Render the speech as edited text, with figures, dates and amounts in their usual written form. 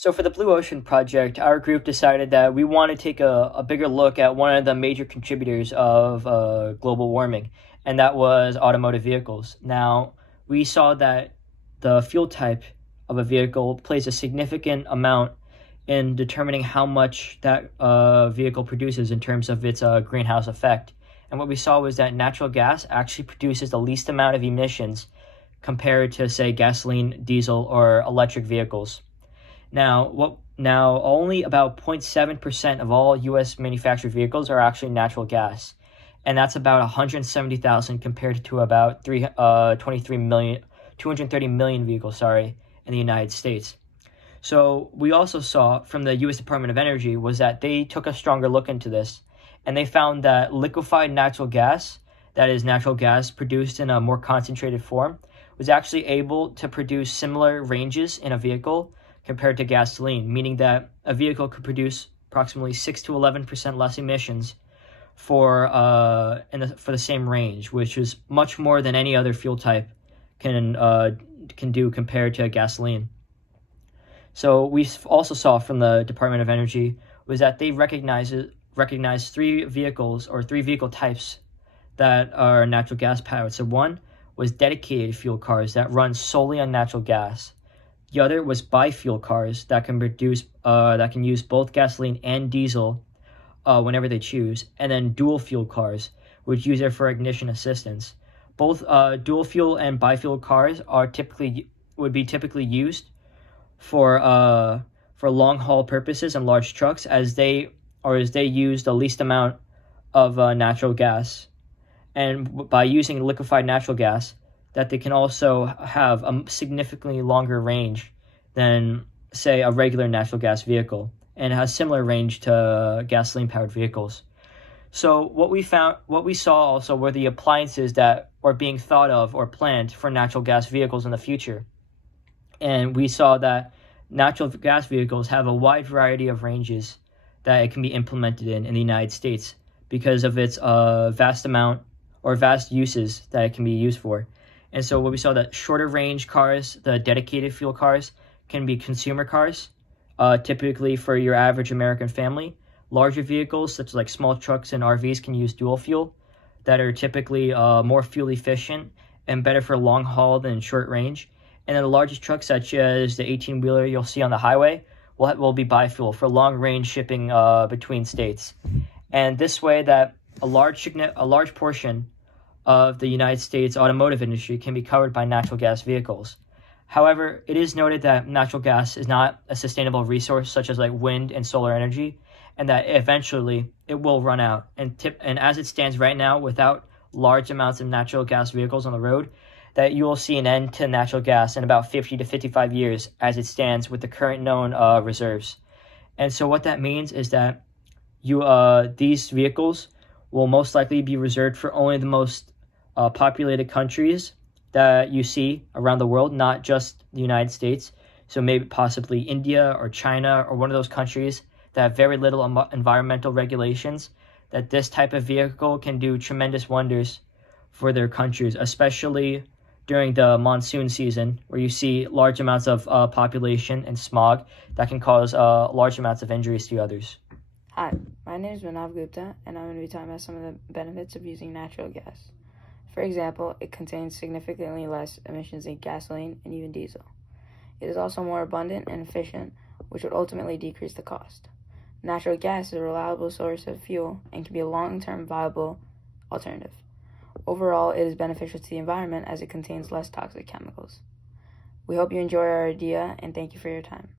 So for the Blue Ocean Project, our group decided that we want to take a bigger look at one of the major contributors of global warming, and that was automotive vehicles. Now, we saw that the fuel type of a vehicle plays a significant amount in determining how much that vehicle produces in terms of its greenhouse effect. And what we saw was that natural gas actually produces the least amount of emissions compared to, say, gasoline, diesel, or electric vehicles. Now, only about 0.7% of all U.S. manufactured vehicles are actually natural gas, and that's about 170,000 compared to about 230 million vehicles, in the United States. So we also saw from the U.S. Department of Energy was that they took a stronger look into this, and they found that liquefied natural gas, that is natural gas produced in a more concentrated form, was actually able to produce similar ranges in a vehicle compared to gasoline, meaning that a vehicle could produce approximately 6 to 11% less emissions for the same range, which is much more than any other fuel type can do compared to gasoline. So we also saw from the Department of Energy was that they recognized three vehicle types that are natural gas powered. So one was dedicated fuel cars that run solely on natural gas. The other was biofuel cars that can use both gasoline and diesel whenever they choose, and then dual fuel cars, which use it for ignition assistance. Both dual fuel and biofuel cars would be typically used for long haul purposes and large trucks, as they use the least amount of natural gas, and by using liquefied natural gas, that they can also have a significantly longer range than, say, a regular natural gas vehicle, and has similar range to gasoline-powered vehicles. So what we saw also were the appliances that are being thought of or planned for natural gas vehicles in the future. And we saw that natural gas vehicles have a wide variety of ranges that it can be implemented in the United States because of its vast uses that it can be used for. And so what we saw that shorter range cars, the dedicated fuel cars, can be consumer cars, typically for your average American family. Larger vehicles, such as like small trucks and RVs, can use dual fuel that are typically more fuel efficient and better for long haul than short range. And then the largest trucks, such as the 18-wheeler you'll see on the highway, will be biofuel for long range shipping between states. And this way that a large portion of the United States automotive industry can be covered by natural gas vehicles. However, it is noted that natural gas is not a sustainable resource such as like wind and solar energy, and that eventually it will run out. And as it stands right now, without large amounts of natural gas vehicles on the road, that you will see an end to natural gas in about 50 to 55 years as it stands with the current known reserves. And so what that means is that these vehicles will most likely be reserved for only the most populated countries that you see around the world, not just the United States. So maybe possibly India or China or one of those countries that have very little environmental regulations, that this type of vehicle can do tremendous wonders for their countries, especially during the monsoon season where you see large amounts of population and smog that can cause large amounts of injuries to others. Hi, my name is Manav Gupta, and I'm going to be talking about some of the benefits of using natural gas. For example, it contains significantly less emissions than gasoline and even diesel. It is also more abundant and efficient, which would ultimately decrease the cost. Natural gas is a reliable source of fuel and can be a long-term viable alternative. Overall, it is beneficial to the environment as it contains less toxic chemicals. We hope you enjoy our idea, and thank you for your time.